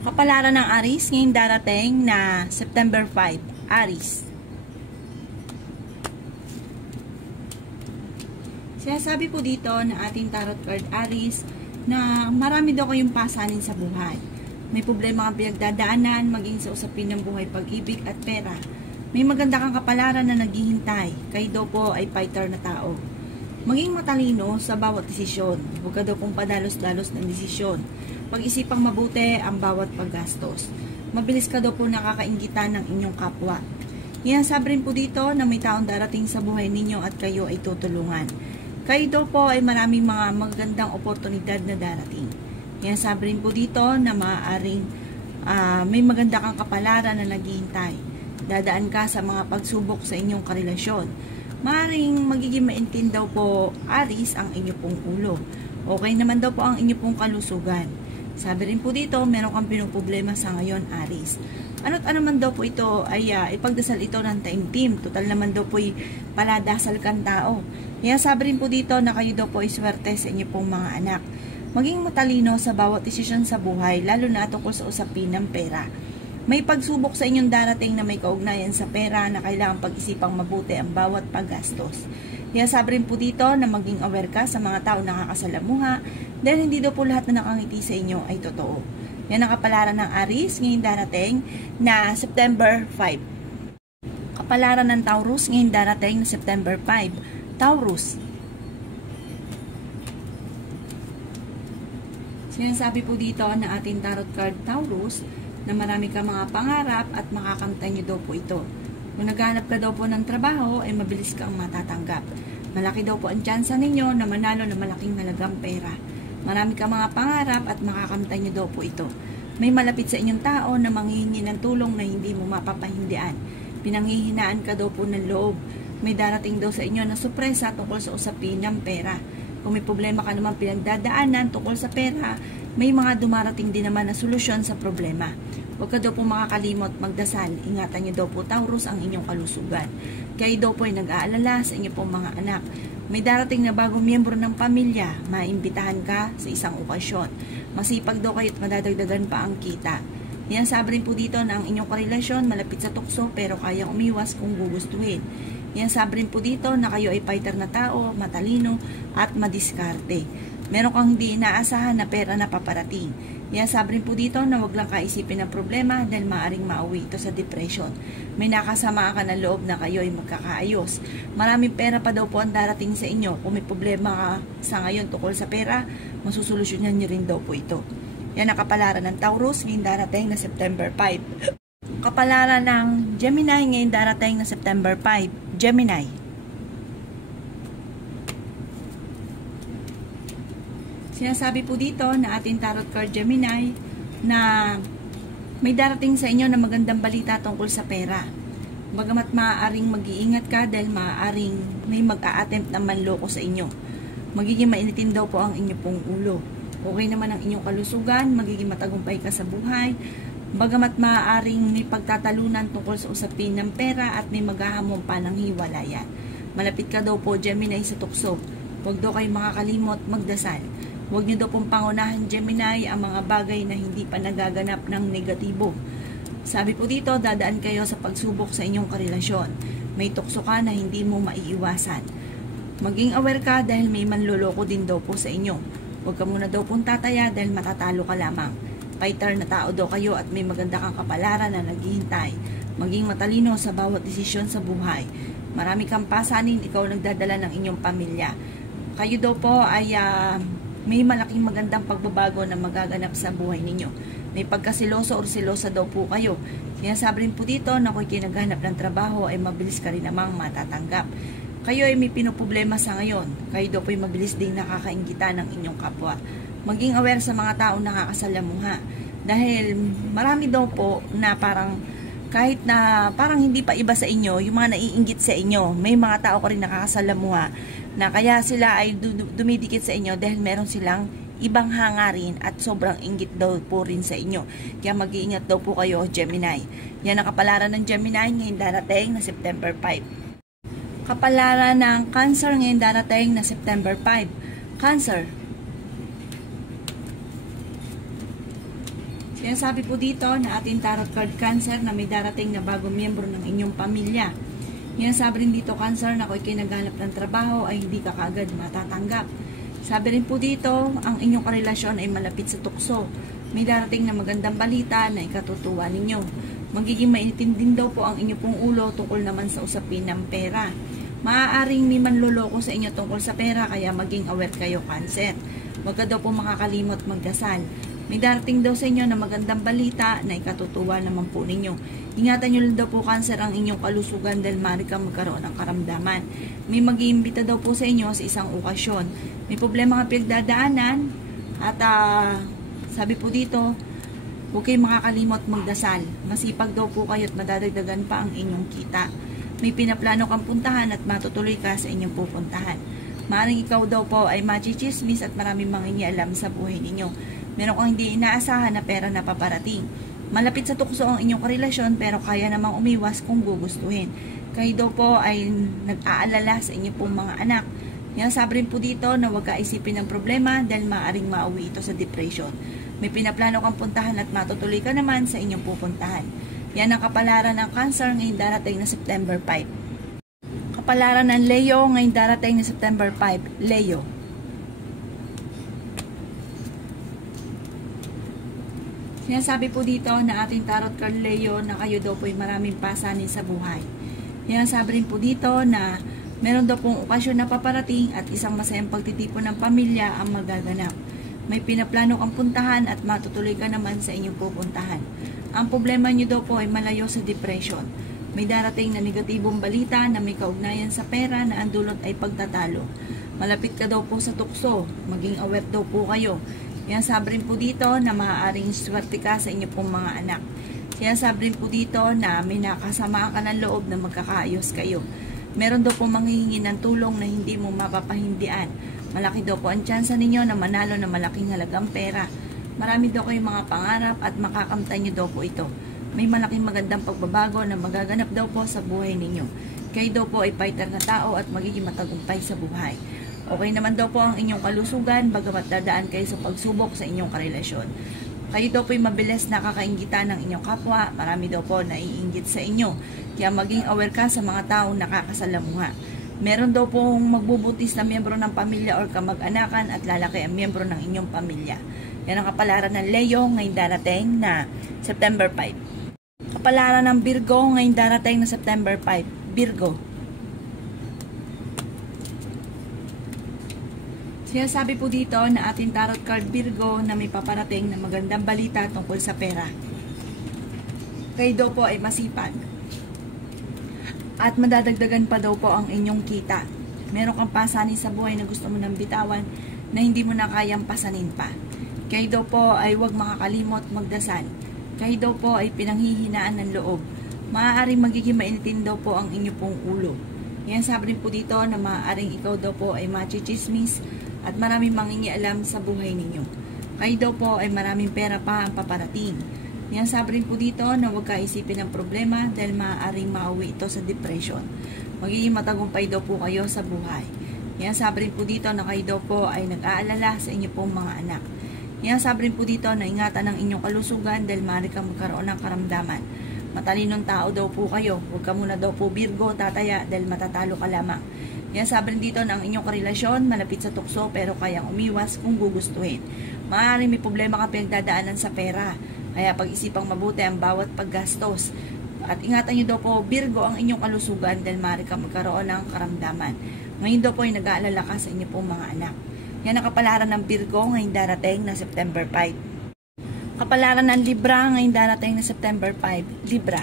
Kapalaran ng Aries ngayong darating na September 5. Aries. Sinasabi po dito ng ating tarot card Aries na marami daw kayong pasanin sa buhay. May problema kang pinagdadaanan, maging sa usapin ng buhay, pag-ibig at pera. May maganda kang kapalaran na naghihintay. Kayo daw po ay fighter na tao. Maging matalino sa bawat desisyon. Huwag ka daw pong padalos-dalos ng desisyon. Pag-isipang mabuti ang bawat paggastos. Mabilis ka daw po nakakainggitan ng inyong kapwa. Sabi rin po dito na may taong darating sa buhay ninyo at kayo ay tutulungan. Kayo daw po ay maraming mga magagandang oportunidad na darating. Sabi rin po dito na maaaring may maganda kang kapalaran na naghihintay. Dadaan ka sa mga pagsubok sa inyong karelasyon. Maaaring magiging maintin daw po Aries ang inyo pong ulo. Okay naman daw po ang inyo pong kalusugan. Sabi rin po dito, meron kang pinoproblema sa ngayon, Aries. Ano't ano man daw po ito ay ipagdasal ito ng taimtim. Total naman daw po ay paladasal kang tao. Sabi rin po dito na kayo daw po ay swerte sa inyo pong mga anak. Maging matalino sa bawat desisyon sa buhay, lalo na tungkol sa usapin ng pera. May pagsubok sa inyong darating na may kaugnayan sa pera na kailangan pag-isipang mabuti ang bawat paggastos. Sabi rin po dito na maging aware ka sa mga tao na nakakasalamuha dahil hindi daw po lahat na nakangiti sa inyo ay totoo. Yan ang kapalaran ng Aries ngayong darating na September 5. Kapalaran ng Taurus ngayong darating na September 5. Taurus. Sinasabi po dito na ating tarot card Taurus na marami ka mga pangarap at makakamtan nyo daw po ito. Kung naghanap ka daw po ng trabaho, ay mabilis kang matatanggap. Malaki daw po ang tsansa ninyo na manalo ng malaking halagang pera. Marami ka mga pangarap at makakamtan nyo daw po ito. May malapit sa inyong tao na manghihingi ng tulong na hindi mo mapapahindian. Pinanghihinaan ka daw po ng loob. May darating daw sa inyo na sorpresa tungkol sa usapin ng pera. Kung may problema ka naman pinagdadaanan tungkol sa pera, may mga dumarating din naman na solusyon sa problema. Huwag ka daw po makakalimot magdasal. Ingatan niyo daw po Taurus ang inyong kalusugan. Kayo daw po ay nag-aalala sa inyong pong mga anak. May darating na bagong miyembro ng pamilya, maimbitahan ka sa isang okasyon. Masipag daw kayo at madadagdagan pa ang kita. Sabi rin po dito na ang inyong karelasyon malapit sa tukso pero kayang umiwas kung gugustuhin. Sabi rin po dito na kayo ay fighter na tao, matalino at madiskarte. Meron kang hindi inaasahan na pera na paparating. Sabi rin po dito na wag lang kaisipin ng problema dahil maaaring mauwi ito sa depression. May nakasama ka na loob na kayo ay magkakaayos. Maraming pera pa daw po ang darating sa inyo. Kung may problema ka sa ngayon tungkol sa pera, masusolusyonan niyo rin daw po ito. Yan ang kapalaran ng Taurus ngayong darating na September 5. Kapalaran ng Gemini ngayong darating na September 5. Gemini. Sinasabi po dito na ating tarot card Gemini na may darating sa inyo na magandang balita tungkol sa pera. Bagamat maaaring mag-iingat ka dahil maaaring may mag-a-attempt na manloko sa inyo. Magiging mainitin daw po ang inyo pong ulo. Okay naman ang inyong kalusugan, magiging matagumpay ka sa buhay. Bagamat maaaring may pagtatalunan tungkol sa usapin ng pera at may maghahamon pa ng hiwalayan. Malapit ka daw po Gemini sa tukso. Huwag daw kayo makakalimot magdasal. Huwag niyo daw pong pangunahan Gemini ang mga bagay na hindi pa nagaganap ng negatibo. Sabi po dito, dadaan kayo sa pagsubok sa inyong karelasyon. May tukso ka na hindi mo maiiwasan. Maging aware ka dahil may manloloko din daw po sa inyo. Huwag ka muna daw pong tataya dahil matatalo ka lamang. Fighter na tao daw kayo at may maganda kang kapalaran na naghihintay. Maging matalino sa bawat desisyon sa buhay. Marami kang pasanin, ikaw nagdadala ng inyong pamilya. Kayo daw po ay may malaking magandang pagbabago na magaganap sa buhay ninyo. May pagkasiloso o silosa daw po kayo. Sinasabi rin po dito na kung kinaghanap ng trabaho ay mabilis ka rin namang matatanggap. Kayo ay may pinoproblema sa ngayon. Kayo daw po ay mabilis ding nakakainggitan ng inyong kapwa. Maging aware sa mga taong nakakasalamuha. Dahil marami daw po na parang kahit na parang hindi pa iba sa inyo, yung mga naiinggit sa inyo, may mga tao ko rin nakakasalamuha na kaya sila ay dumidikit sa inyo dahil meron silang ibang hangarin at sobrang inggit daw po rin sa inyo. Kaya mag-iingat daw po kayo Gemini. Yan ang kapalaran ng Gemini ngayong darating na September 5. Kapalaran ng Cancer ngayong darating na September 5. Cancer. Sinasabi po dito na ating tarot card Cancer na may darating na bagong miyembro ng inyong pamilya. Sinasabi rin dito Cancer na kung kinaghanap ng trabaho ay hindi ka kaagad matatanggap. Sabi rin po dito, ang inyong karelasyon ay malapit sa tukso. May darating na magandang balita na ikatutuwa ninyo. Magiging mainitin din daw po ang inyong pong ulo tungkol naman sa usapin ng pera. Maaaring may manloloko sa inyo tungkol sa pera kaya maging aware kayo Cancer. Huwag ka daw po makakalimot magdasal. May darating daw sa inyo na magandang balita na ikatutuwa naman po ninyo. Ingatan nyo lang daw po Cancer ang inyong kalusugan dahil maaari kang magkaroon ng karamdaman. May mag-iimbita daw po sa inyo sa isang okasyon. May problema ka pinagdadaanan at sabi po dito, huwag kayong makakalimot magdasal. Masipag daw po kayo at madadagdagan pa ang inyong kita. May pinaplano kang puntahan at matutuloy ka sa inyong pupuntahan. Maaaring ikaw daw po ay machichismis at maraming mangingialam sa buhay ninyo. Meron kang hindi inaasahan na pera na paparating. Malapit sa tukso ang inyong karelasyon pero kaya namang umiwas kung gugustuhin. Kayo daw po ay nag-aalala sa inyong pong mga anak. Yan sabi rin po dito na huwag ka isipin ng problema dahil maaaring mauwi ito sa depression. May pinaplano kang puntahan at matutuloy ka naman sa inyong pupuntahan. Yan ang kapalaran ng Cancer ngayong darating na September 5. Kapalaran ng Leo ngayong darating na September 5. Leo. Sinasabi po dito na ating tarot card Leo na kayo daw po ay maraming pasanin sa buhay. Sinasabi rin po dito na meron daw pong okasyon na paparating at isang masayang pagtitipon ng pamilya ang magaganap. May pinaplano kang puntahan at matutuloy ka naman sa inyong pupuntahan. Ang problema nyo daw po ay malayo sa depression. May darating na negatibong balita na may kaugnayan sa pera na ang dulot ay pagtatalo. Malapit ka daw po sa tukso, maging aware daw po kayo. Yan sabi rin po dito na maaaring swerte ka sa inyo pong mga anak. Yan sabi rin po dito na may nakasama ka ng loob na magkakaayos kayo. Meron daw po manghihingi ng tulong na hindi mo mapapahindian. Malaki daw po ang tsansa ninyo na manalo ng malaking halagang pera. Marami daw kayong mga pangarap at makakamtan nyo daw po ito. May malaking magandang pagbabago na magaganap daw po sa buhay ninyo. Kayo daw po ay fighter na tao at magiging matagumpay sa buhay. Okay naman daw po ang inyong kalusugan bagamat dadaan kayo sa pagsubok sa inyong karelasyon. Kayo daw po ay mabilis nakakainggitan ng inyong kapwa, marami daw po naiinggit sa inyo. Kaya maging aware ka sa mga taong nakakasalamuha. Meron daw pong magbubutis na miyembro ng pamilya or kamag-anakan at lalaki ang miyembro ng inyong pamilya. Yan ang kapalaran ng Leo ngayong darating na September 5. Kapalaran ng Virgo ngayong darating na September 5. Virgo. Sinasabi po dito na ating tarot card Virgo na may paparating na magandang balita tungkol sa pera. Kayo daw po ay masipag. At madadagdagan pa daw po ang inyong kita. Meron kang pasanin sa buhay na gusto mo nang bitawan na hindi mo na kayang pasanin pa. Kayo daw po ay huwag makakalimot magdasal. Kayo daw po ay pinanghihinaan ng loob. Maaaring magiging mainitin daw po ang inyong pong ulo. Yan sabi rin po dito na maaaring ikaw daw po ay machichismis at maraming mangingialam sa buhay ninyo. Kayo daw po ay maraming pera pa ang paparating. Yan sabi rin po dito na huwag ka isipin ng problema dahil maaaring mauwi ito sa depression. Magiging matagumpay daw po kayo sa buhay. Yan sabi rin po dito na kayo daw po ay nag-aalala sa inyo pong mga anak. Yan sabi rin po dito na ingatan ang inyong kalusugan dahil maaari kang magkaroon ng karamdaman. Matalinong tao daw po kayo. Huwag ka muna daw po Virgo, tataya dahil matatalo ka lamang. Yan sabi rin dito na ang inyong karelasyon malapit sa tukso pero kayang umiwas kung gugustuhin. Maaaring may problema ka pinagdadaanan sa pera. Kaya pag-isipang mabuti ang bawat paggastos. At ingatan nyo daw po Virgo ang inyong kalusugan dahil maaari kang magkaroon ng karamdaman. Ngayon daw po ay nag-aalala ka sa inyo pong mga anak. Yan ang kapalaran ng Virgo ngayong darating na September 5. Kapalaran ng Libra ngayong darating na September 5. Libra.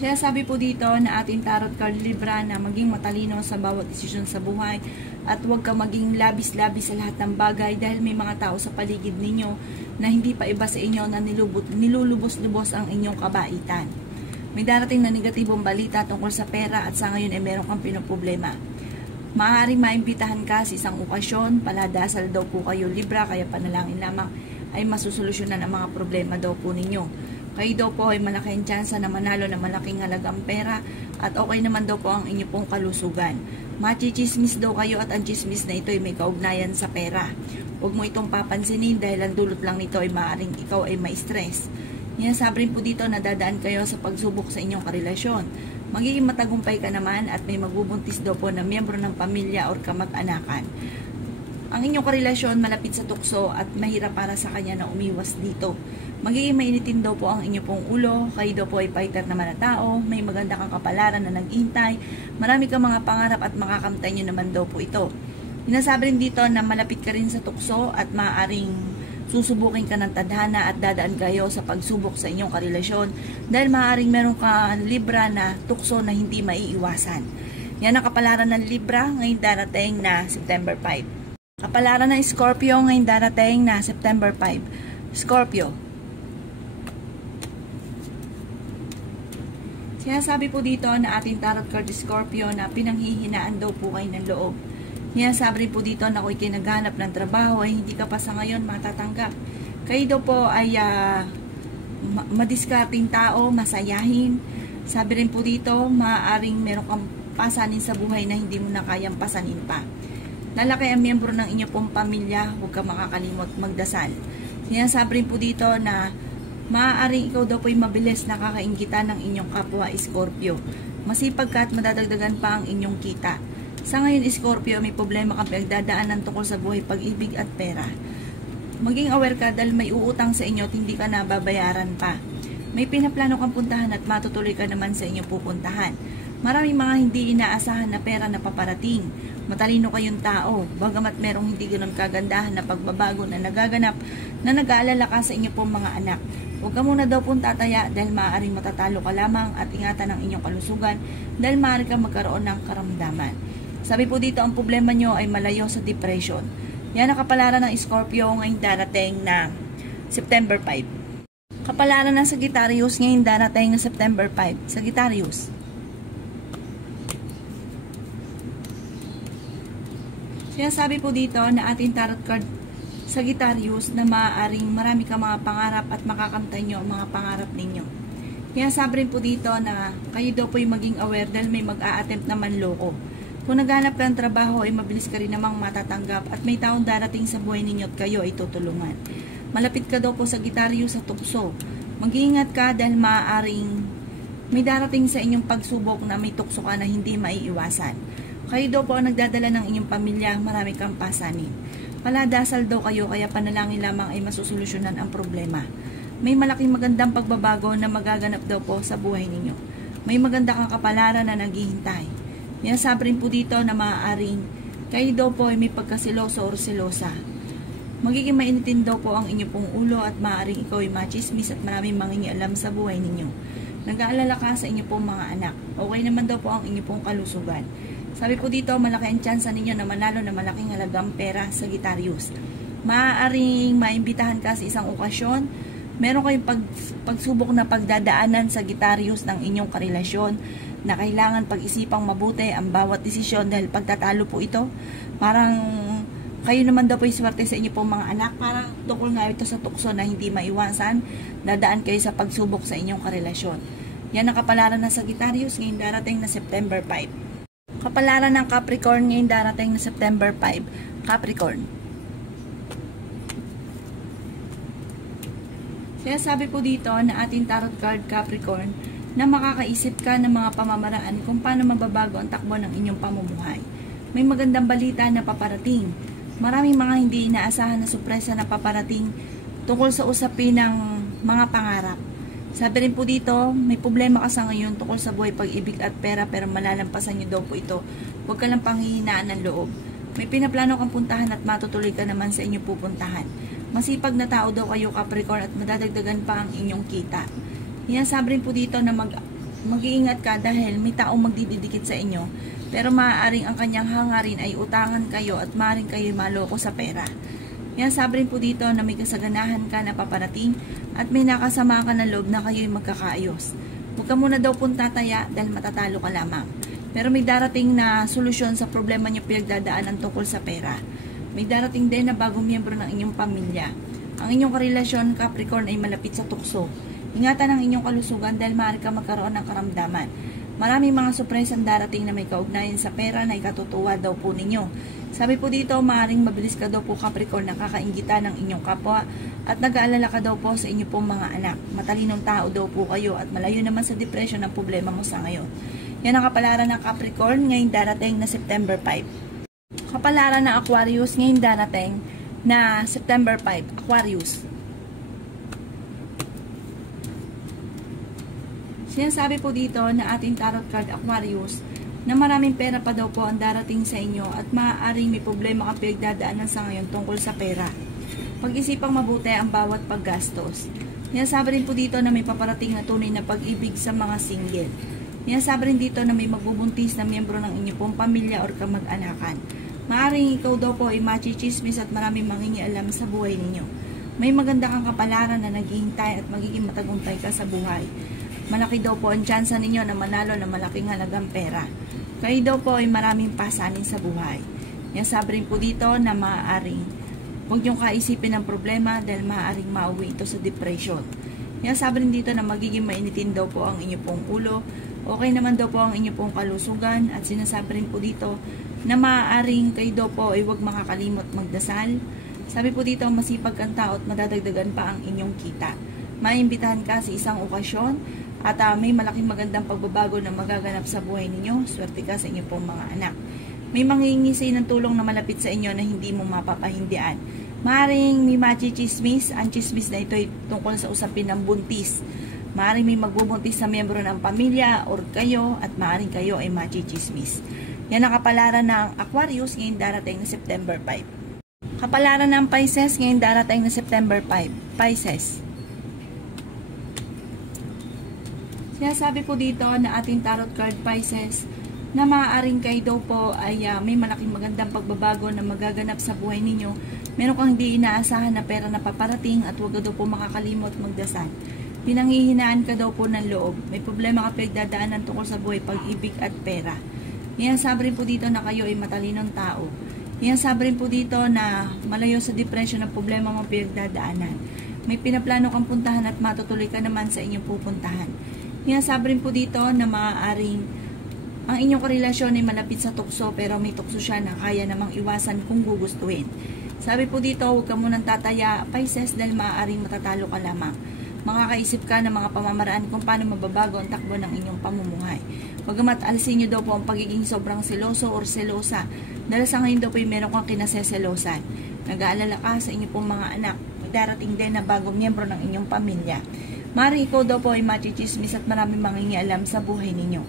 Sinasabi po dito na ating tarot card Libra na maging matalino sa bawat desisyon sa buhay at huwag ka maging labis-labis sa lahat ng bagay dahil may mga tao sa paligid ninyo na hindi pa iba sa inyo na nilulubos-lubos ang inyong kabaitan. May darating na negatibong balita tungkol sa pera at sa ngayon ay meron kang pinoproblema. Maaaring maimbitahan ka sa isang okasyon, paladasal daw po kayo Libra, kaya panalangin lamang ay masusolusyonan ang mga problema daw po ninyo. Kayo daw po ay malaking tsansa na manalo na malaking halagang pera at okay naman daw po ang inyo pong kalusugan. Machichismis daw kayo at ang chismis na ito ay may kaugnayan sa pera. Huwag mo itong papansinin dahil ang dulot lang nito ay maaaring ikaw ay may stress. Sinasabi rin po dito na dadaan kayo sa pagsubok sa inyong karelasyon. Magiging matagumpay ka naman at may magbubuntis daw po na miyembro ng pamilya o kamag-anakan. Ang inyong karelasyon malapit sa tukso at mahirap para sa kanya na umiwas dito. Magiging mainitin daw po ang inyo pong ulo, kayo daw po ay fighter naman na tao, may maganda kang kapalaran na naghihintay, marami kang mga pangarap at makakamtay nyo naman daw po ito. Sinasabi rin dito na malapit ka rin sa tukso at maaaring susubukin ka ng tadhana at dadaan kayo sa pagsubok sa inyong karelasyon dahil maaaring meron ka Libra na tukso na hindi maiiwasan. Yan ang kapalaran ng Libra ngayon darating na September 5. Kapalaran ng Scorpio ngayon darating na September 5. Scorpio. Sinasabi po dito na ating tarot card Scorpio na pinanghihinaan daw po kayo ng loob. Sinasabi rin po dito na kung kinaghanap ng trabaho ay hindi ka pa sa ngayon matatanggap. Kayo daw po ay madiskarting tao, masayahin. Sabi rin po dito, maaaring meron kang pasanin sa buhay na hindi mo na kayang pasanin pa. Lalaki ang miyembro ng inyong pong pamilya, huwag ka makakalimot magdasal. Sinasabi rin po dito na maaaring ikaw daw po'y mabilis nakakainggitan ng inyong kapwa Scorpio. Masipag ka at madadagdagan pa ang inyong kita. Sa ngayon Scorpio, may problema kang pinagdadaanan tungkol sa buhay, pag-ibig at pera. Maging aware ka dahil may uutang sa inyo at hindi ka nababayaran pa. May pinaplano kang puntahan at matutuloy ka naman sa inyong pupuntahan. Maraming mga hindi inaasahan na pera na paparating. Matalino kayong tao, bagamat merong hindi ganun kagandahan na pagbabago na nagaganap na nag-aalala ka sa inyo pong mga anak. Huwag ka muna daw pong tataya dahil maaaring matatalo ka lamang at ingatan ang inyong kalusugan dahil maaari kang magkaroon ng karamdaman. Sabi po dito, ang problema nyo ay malayo sa depression. Yan ang kapalaran ng Scorpio ngayong darating na September 5. Kapalaran ng Sagittarius ngayong darating na September 5. Sagittarius. Sinasabi po dito na ating tarot card Sagittarius na maaaring marami ka mga pangarap at makakamtay nyo ang mga pangarap ninyo. Sinasabi rin po dito na kayo daw po'y maging aware dahil may mag-a-attempt na manloko. Kung naghanap ka ng trabaho ay mabilis ka rin namang matatanggap at may taong darating sa buhay ninyo at kayo ay tutulungan. Malapit ka daw po Sagittarius sa tukso. Mag-iingat ka dahil maaaring may darating sa inyong pagsubok na may tukso ka na hindi maiiwasan. Kayo daw po ang nagdadala ng inyong pamilya, marami kang pasanin. Paladasal daw kayo kaya panalangin lamang ay masusolusyonan ang problema. May malaking magandang pagbabago na magaganap daw po sa buhay ninyo. May maganda kang kapalaran na naghihintay. Sinasabi rin po dito na maaaring kayo daw po ay may pagkasiloso o selosa. Magiging mainitin daw po ang inyong pong ulo at maaaring ikaw ay machismis at maraming mangingialam sa buhay ninyo. Nag-aalala ka sa inyong pong mga anak. Okay naman daw po ang inyong pong kalusugan. Sabi po dito, malaki ang tsansa ninyo na manalo na malaking halagang pera sa Sagittarius. Maaaring maimbitahan ka sa isang okasyon. Meron kayong pagsubok na pagdadaanan sa Sagittarius ng inyong karelasyon na kailangan pag-isipang mabuti ang bawat desisyon dahil pagtatalo po ito. Parang kayo naman daw po yung swerte sa inyo pong mga anak. Parang tukol nga ito sa tukso na hindi maiwasan. Dadaan kayo sa pagsubok sa inyong karelasyon. Yan ang kapalaran ng Sagittarius ngayong darating na September 5. Kapalaran ng Capricorn ngayong darating na September 5. Capricorn. Sinasabi po dito na ating tarot card Capricorn na makakaisip ka ng mga pamamaraan kung paano mababago ang takbo ng inyong pamumuhay. May magandang balita na paparating. Maraming mga hindi inaasahan na sorpresa na paparating tungkol sa usapin ng mga pangarap. Sabi rin po dito, may problema ka sa ngayon tungkol sa buhay, pag-ibig at pera pero malalampasan nyo daw po ito. Huwag ka lang panghihinaan ng loob. May pinaplano kang puntahan at matutuloy ka naman sa inyong pupuntahan. Masipag na tao daw kayo Capricorn at madadagdagan pa ang inyong kita. Sabi rin po dito na mag-iingat ka dahil may taong magdidikit sa inyo pero maaaring ang kanyang hangarin ay utangan kayo at maaaring kayo maloko sa pera. Sabi rin po dito na may kasaganahan ka na paparating at may nakasama ka ng loob na kayo'y magkakaayos. Huwag ka muna daw pong tataya dahil matatalo ka lamang. Pero may darating na solusyon sa problema niyo pinagdadaanan tungkol sa pera. May darating din na bagong miyembro ng inyong pamilya. Ang inyong karelasyon Capricorn ay malapit sa tukso. Ingatan ang inyong kalusugan dahil maaari ka magkaroon ng karamdaman. Maraming mga surpresang darating na may kaugnayan sa pera na ikatutuwa daw po ninyo. Sabi po dito, maaaring mabilis ka daw po Capricorn na kakainggitan ng inyong kapwa at nag-aalala ka daw po sa inyo pong mga anak. Matalinong tao daw po kayo at malayo naman sa depression ang problema mo sa ngayon. Yan ang kapalaran ng Capricorn ngayong darating na September 5. Kapalaran ng Aquarius ngayong darating na September 5. Aquarius. Sinasabi po dito na ating tarot card Aquarius na maraming pera pa daw po ang darating sa inyo at maaaring may problema ka pinagdadaanan sa ngayon tungkol sa pera. Pag-isipang mabuti ang bawat paggastos. Sinasabi rin po dito na may paparating na tunay na pag-ibig sa mga single. Sinasabi rin dito na may magbubuntis na miyembro ng inyong pong pamilya or kamag-anakan. Maaaring ikaw daw po ay machichismis at maraming mangingialam sa buhay ninyo. May maganda kang kapalaran na naghihintay at magiging matagumpay ka sa buhay. Malaki daw po ang tsansa ninyo na manalo na malaking halagang pera. Kayo daw po ay maraming pasanin sa buhay. Sabi rin po dito na maaaring huwag niyong kaisipin ang problema dahil maaaring mauwi ito sa depression. Sabi rin dito na magiging mainitin daw po ang inyong pong ulo. Okay naman daw po ang inyong pong kalusugan at sinasabi rin po dito na maaaring kayo daw po ay huwag makakalimot magdasal. Sabi po dito masipag kang tao at madadagdagan pa ang inyong kita. Maimbitahan ka sa isang okasyon at may malaking magandang pagbabago na magaganap sa buhay ninyo. Swerte ka sa inyong pong mga anak. May mangingisi ng tulong na malapit sa inyo na hindi mo mapapahindian. Maaaring may machichismis. Ang chismis na ito ay tungkol sa usapin ng buntis. Maaaring may magbubuntis sa miyembro ng pamilya or kayo at maaaring kayo ay machichismis. Yan ang kapalaran ng Aquarius ngayong darating na September 5. Kapalaran ng Pisces ngayong darating na September 5. Pisces. Sinasabi po dito na ating tarot card Pisces na maaaring kayo daw po ay may malaking magandang pagbabago na magaganap sa buhay ninyo. Meron kang hindi inaasahan na pera na paparating at huwag daw po makakalimot magdasal. Pinanghihinaan ka daw po ng loob. May problema ka pinagdadaanan tungkol sa buhay, pag-ibig at pera. Sabi rin po dito na kayo ay matalinong tao. Sabi rin po dito na malayo sa depression ang problema mong pinagdadaanan. May pinaplano kang puntahan at matutuloy ka naman sa inyong pupuntahan. Sabi rin po dito na maaaring ang inyong karelasyon ay malapit sa tukso pero may tukso siya na kaya namang iwasan kung gugustuhin. Sabi po dito, huwag ka munang tataya, Pisces, dahil maaaring matatalo ka lamang. Makakaisip ka ng mga pamamaraan kung paano mababago ang takbo ng inyong pamumuhay. Bagamat alisin nyo daw po ang pagiging sobrang seloso or selosa dahil sa ngayon daw po meron kang kinaseselosan. Nag-aalala ka sa inyong pong mga anak. Darating din na bagong miyembro ng inyong pamilya. Maaaring ikaw daw po ay machichismis at maraming mangingialam sa buhay ninyo.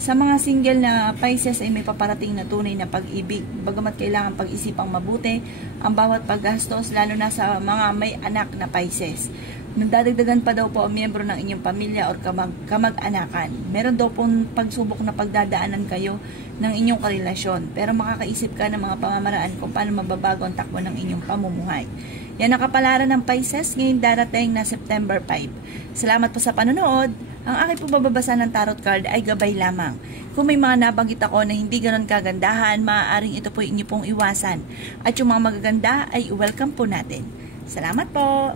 Sa mga single na Pisces ay may paparating na tunay na pag-ibig. Bagamat kailangan pag-isipang mabuti ang bawat paggastos lalo na sa mga may anak na Pisces. Nagdadagdagan pa daw po ang miyembro ng inyong pamilya o kamag-anakan. Meron daw pong pagsubok na pagdadaanan kayo ng inyong karelasyon. Pero makakaisip ka ng mga pamamaraan kung paano mababago ang takbo ng inyong pamumuhay. Yan ang kapalaran ng Pisces ngayong darating na September 5. Salamat po sa panonood. Ang aking po bababasa ng tarot card ay gabay lamang. Kung may mga nabanggit ako na hindi ganon kagandahan, maaaring ito po inyo pong iwasan. At yung mga magaganda ay welcome po natin. Salamat po!